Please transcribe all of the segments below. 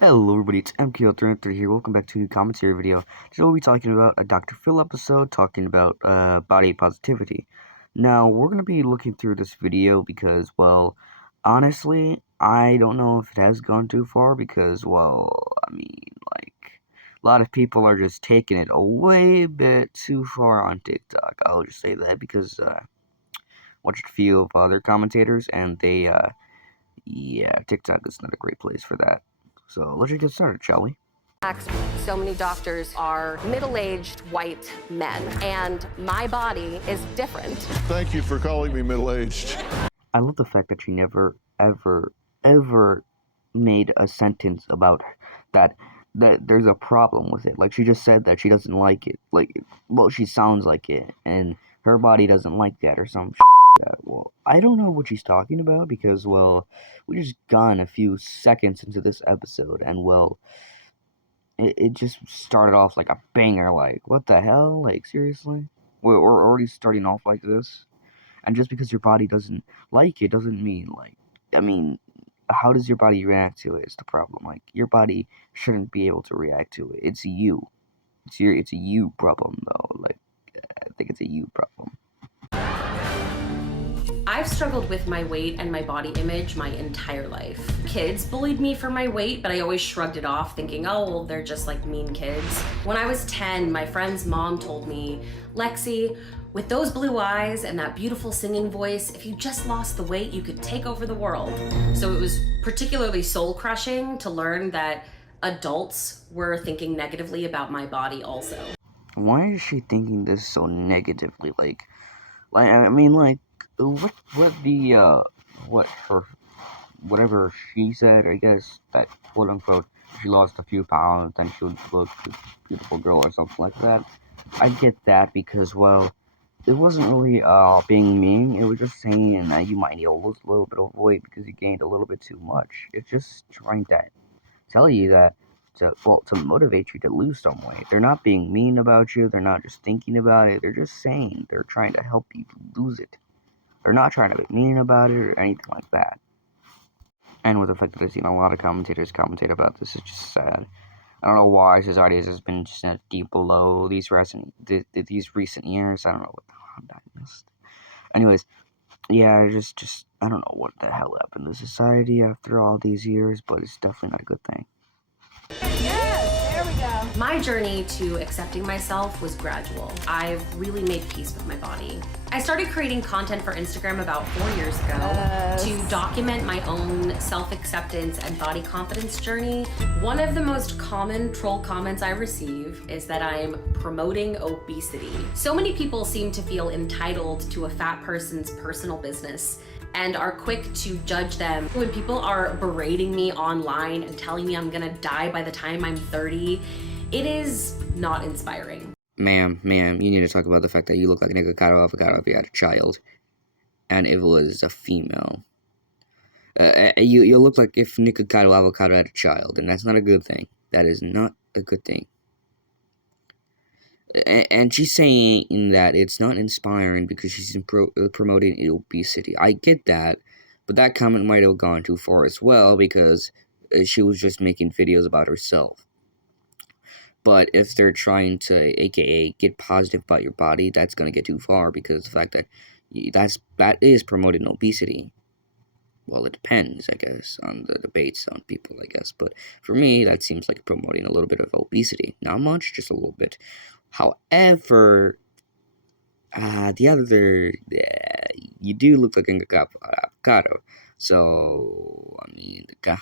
Hello everybody, it's MKL303 here. Welcome back to a new commentary video. Today we'll be talking about a Dr. Phil episode talking about body positivity. Now, we're going to be looking through this video because, well, honestly, I don't know if it has gone too far because, well, a lot of people are just taking it a way bit too far on TikTok. I'll just say that because I watched a few of other commentators and yeah, TikTok is not a great place for that. So let's just get started, shall we? So many doctors are middle-aged white men, and my body is different. Thank you for calling me middle-aged. I love the fact that she never, ever made a sentence about that there's a problem with it. Like, she just said that she doesn't like it. Like, well, she sounds like it, and her body doesn't like that or some like that. Well, I don't know what she's talking about because, well, we just gone a few seconds into this episode, and, well, it just started off like a banger. Like, what the hell? Like, seriously? We're already starting off like this? And just because your body doesn't like it doesn't mean, like, I mean, how does your body react to it is the problem. Like, your body shouldn't be able to react to it. It's you. It's a you problem, though. Like, I think it's a you problem. I've struggled with my weight and my body image my entire life. Kids bullied me for my weight, but I always shrugged it off, thinking, oh, well, they're just like mean kids. When I was 10, my friend's mom told me, Lexi, with those blue eyes and that beautiful singing voice, if you just lost the weight, you could take over the world. So it was particularly soul-crushing to learn that adults were thinking negatively about my body also. Why is she thinking this so negatively? I mean, like, whatever she said, I guess, that quote unquote, she lost a few pounds, then she would look a beautiful girl or something like that. I get that because, well, it wasn't really being mean. It was just saying that you might need to lose a little bit of weight because you gained a little bit too much. It's just trying to tell you that to motivate you to lose some weight. They're not being mean about you. They're not just thinking about it. They're just saying they're trying to help you lose it. They're not trying to be mean about it or anything like that. And with the fact that I've seen a lot of commentators commentate about this, it's just sad. I don't know why society has been just deep below these recent years. I don't know what the hell I missed. Anyways, yeah, just I don't know what the hell happened to society after all these years, but it's definitely not a good thing. Yes, there we go. My journey to accepting myself was gradual. I've really made peace with my body. I started creating content for Instagram about 4 years ago to document my own self-acceptance and body confidence journey. One of the most common troll comments I receive is that I'm promoting obesity. So many people seem to feel entitled to a fat person's personal business and are quick to judge them. When people are berating me online and telling me I'm gonna die by the time I'm 30, it is not inspiring. Ma'am, you need to talk about the fact that you look like an avocado if you had a child, and if it was a female. You look like if Nikocado Avocado had a child, and that's not a good thing. That is not a good thing. And she's saying that it's not inspiring because she's promoting obesity. I get that, but that comment might have gone too far as well because she was just making videos about herself. But if they're trying to, aka, get positive about your body, that's going to get too far because the fact that that is promoting obesity. Well, it depends, I guess, on the debates on people, I guess. But for me, that seems like promoting a little bit of obesity. Not much, just a little bit. However, you do look like an avocado. So, I mean, the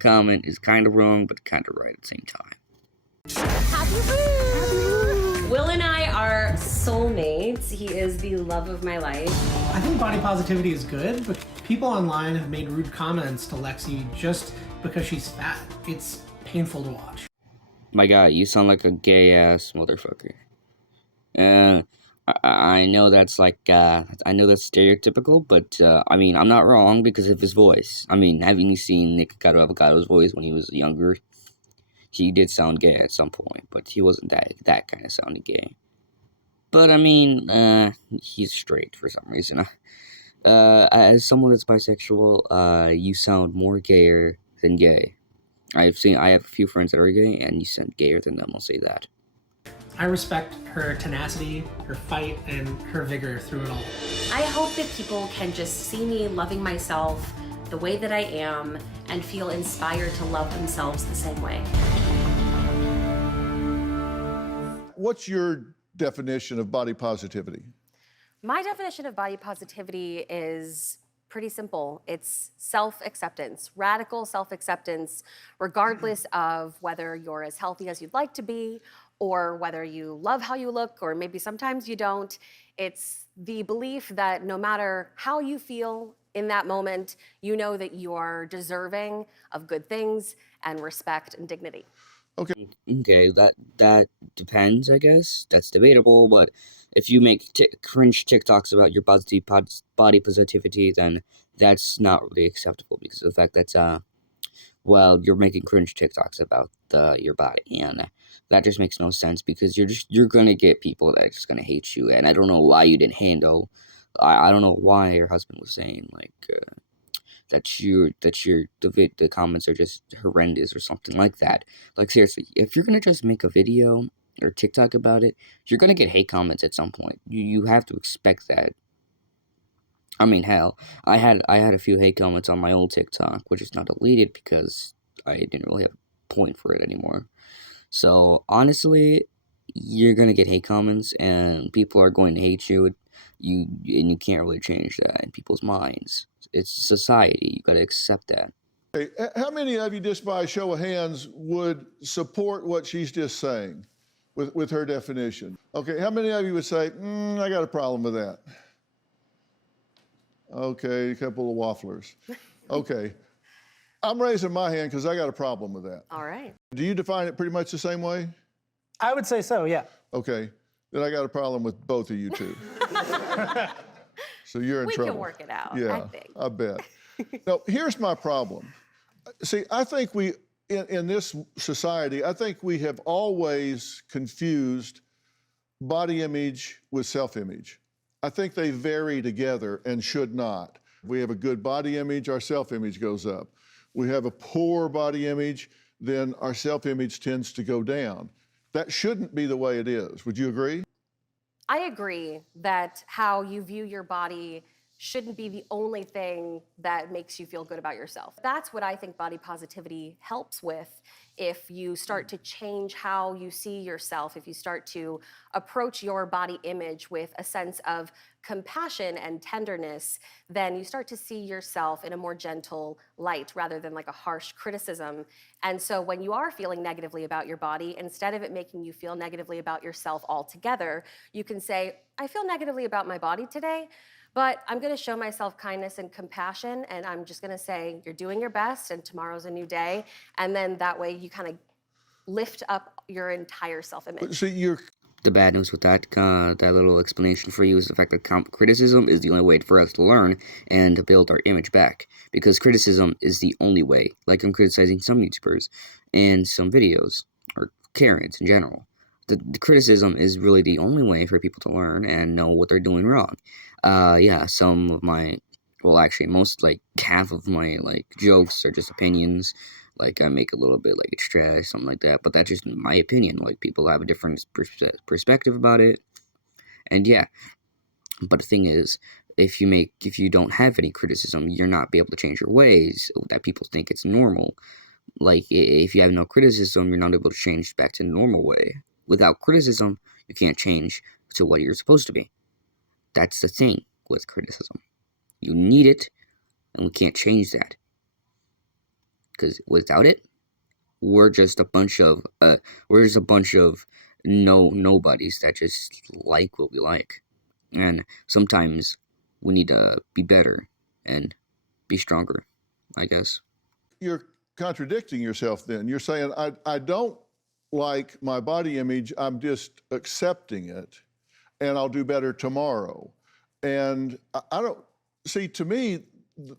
comment is kind of wrong, but kind of right at the same time. Happy Happy Will and I are soulmates. He is the love of my life. I think body positivity is good, but people online have made rude comments to Lexi just because she's fat. It's painful to watch. My guy, you sound like a gay-ass motherfucker. I know that's like, I know that's stereotypical, but, I mean, I'm not wrong because of his voice. I mean, haven't you seen Nikocado Avocado's voice when he was younger? He did sound gay at some point, but he wasn't that kind of sounding gay. But, I mean, he's straight for some reason. As someone that's bisexual, you sound more gayer than gay. I have a few friends that are gay, and you said gayer than them. I'll say that. I respect her tenacity, her fight, and her vigor through it all. I hope that people can just see me loving myself the way that I am and feel inspired to love themselves the same way. What's your definition of body positivity? My definition of body positivity is pretty simple. It's self-acceptance, radical self-acceptance, regardless of whether you're as healthy as you'd like to be, or whether you love how you look, or maybe sometimes you don't. It's the belief that no matter how you feel in that moment, you know that you are deserving of good things and respect and dignity. Okay, that depends, I guess. That's debatable, but if you make cringe TikToks about your body positivity, then that's not really acceptable because of the fact that well, you're making cringe TikToks about your body, and that just makes no sense because you're gonna get people that are just gonna hate you, and I don't know why you didn't handle. I don't know why your husband was saying like the comments are just horrendous or something like that. Like seriously, if you're gonna just make a video or TikTok about it, you're gonna get hate comments at some point. You have to expect that. I mean, hell, I had a few hate comments on my old TikTok, which is not deleted because I didn't really have a point for it anymore. So honestly, you're gonna get hate comments, and people are going to hate you. You can't really change that in people's minds. It's society. You gotta accept that. Okay, how many of you, just by a show of hands, would support what she's just saying with her definition? Okay, how many of you would say, I got a problem with that? Okay, a couple of wafflers. Okay, I'm raising my hand because I got a problem with that. All right. Do you define it pretty much the same way? I would say so, yeah. Okay, then I got a problem with both of you two. So you're in We trouble. can work it out, Yeah, I think. I bet. Now, here's my problem. See, I think in this society, I think we have always confused body image with self-image. I think they vary together and should not. We have a good body image, our self-image goes up. We have a poor body image, then our self-image tends to go down. That shouldn't be the way it is. Would you agree? I agree that how you view your body shouldn't be the only thing that makes you feel good about yourself. That's what I think body positivity helps with. If you start to change how you see yourself, if you start to approach your body image with a sense of compassion and tenderness, then you start to see yourself in a more gentle light rather than like a harsh criticism. And so when you are feeling negatively about your body, instead of it making you feel negatively about yourself altogether, you can say, I feel negatively about my body today, but I'm gonna show myself kindness and compassion, and I'm just gonna say, you're doing your best, and tomorrow's a new day. And then that way you kind of lift up your entire self-image. See, The bad news with that little explanation for you is the fact that criticism is the only way for us to learn and to build our image back. Because criticism is the only way. Like I'm criticizing some YouTubers and some videos, or Karens in general. The criticism is really the only way for people to learn and know what they're doing wrong. Yeah, some of my, well, actually, most, like, half of my, like, jokes are just opinions. Like, I make a little bit, like, extra, something like that. But that's just my opinion. Like, people have a different perspective about it. And, yeah. But the thing is, if you don't have any criticism, you're not be able to change your ways that people think it's normal. Like, if you have no criticism, you're not able to change back to the normal way. Without criticism, you can't change to what you're supposed to be. That's the thing with criticism. You need it, and we can't change that. Because without it, we're just a bunch of nobodies that just like what we like. And sometimes we need to be better and be stronger, I guess. you're contradicting yourself then. You're saying, I don't like my body image, I'm just accepting it, and I'll do better tomorrow. And I don't, see, to me,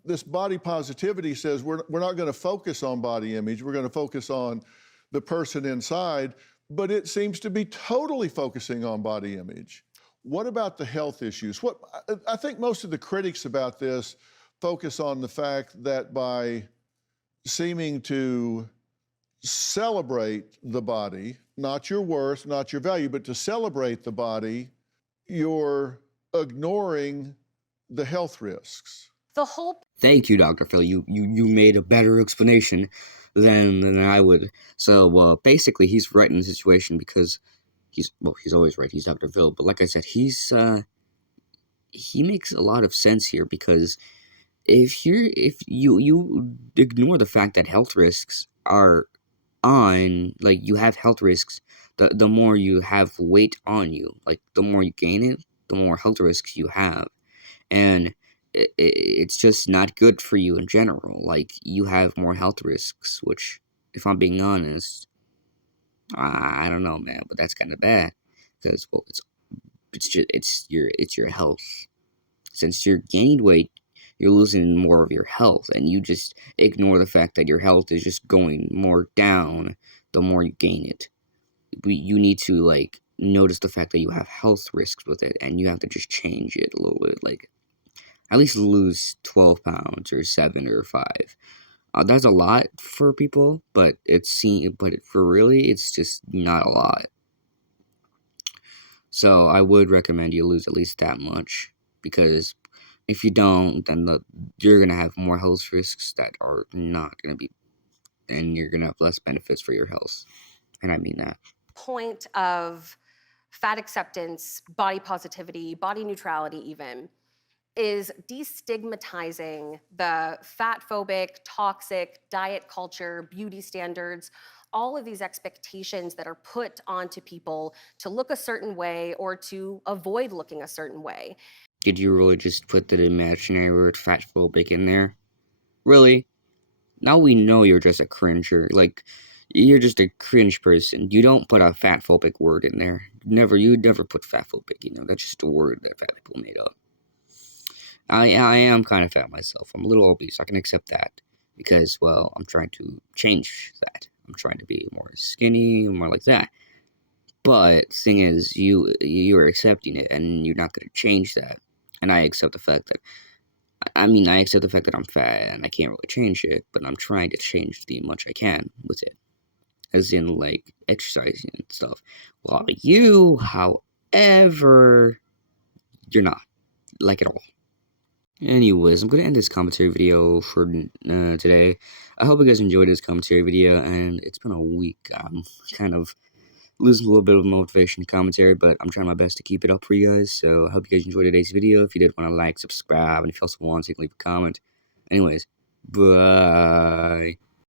this body positivity says we're not gonna focus on body image, we're gonna focus on the person inside, but it seems to be totally focusing on body image. What about the health issues? I think most of the critics about this focus on the fact that by seeming to celebrate the body, not your worth, not your value, but to celebrate the body, you're ignoring the health risks. The whole Thank you, Dr. Phil. You made a better explanation than I would. So, basically, he's right in the situation because he's always right. He's Dr. Phil. But like I said, he makes a lot of sense here because if you ignore the fact that health risks are on, like, you have health risks, the more you have weight on you, like, the more you gain it, the more health risks you have. And it's just not good for you in general. Like, you have more health risks, which, if I'm being honest, I don't know, man, but that's kind of bad because, well, it's your health. Since you're gained weight, you're losing more of your health, and you just ignore the fact that your health is just going more down the more you gain it. You need to, like, notice the fact that you have health risks with it, and you have to just change it a little bit, like, at least lose 12 pounds or 7 or 5. That's a lot for people, but for really, it's just not a lot. So I would recommend you lose at least that much, because if you don't, then you're gonna have more health risks that are not gonna be, and you're gonna have less benefits for your health. And I mean that. point of fat acceptance, body positivity, body neutrality even, is destigmatizing the fat phobic, toxic diet culture, beauty standards, all of these expectations that are put onto people to look a certain way or to avoid looking a certain way. Did you really just put the imaginary word fat phobic in there? Really? Now we know you're just a cringer. Like, you're just a cringe person. You don't put a fat phobic word in there. You never put fat phobic, that's just a word that fat people made up. I am kind of fat myself. I'm a little obese. I can accept that because, well, I'm trying to change that. I'm trying to be more skinny, more like that. But the thing is, you're accepting it, and you're not going to change that. And I accept the fact that, I accept the fact that I'm fat, and I can't really change it, but I'm trying to change the much I can with it. As in, like, exercising and stuff. Well, you, however, you're not. Like, at all. Anyways, I'm gonna end this commentary video for today. I hope you guys enjoyed this commentary video, and it's been a week. I'm kind of losing a little bit of motivation in commentary, but I'm trying my best to keep it up for you guys. So I hope you guys enjoyed today's video. If you did, want to like, subscribe, and if you also want to, leave a comment. Anyways, bye.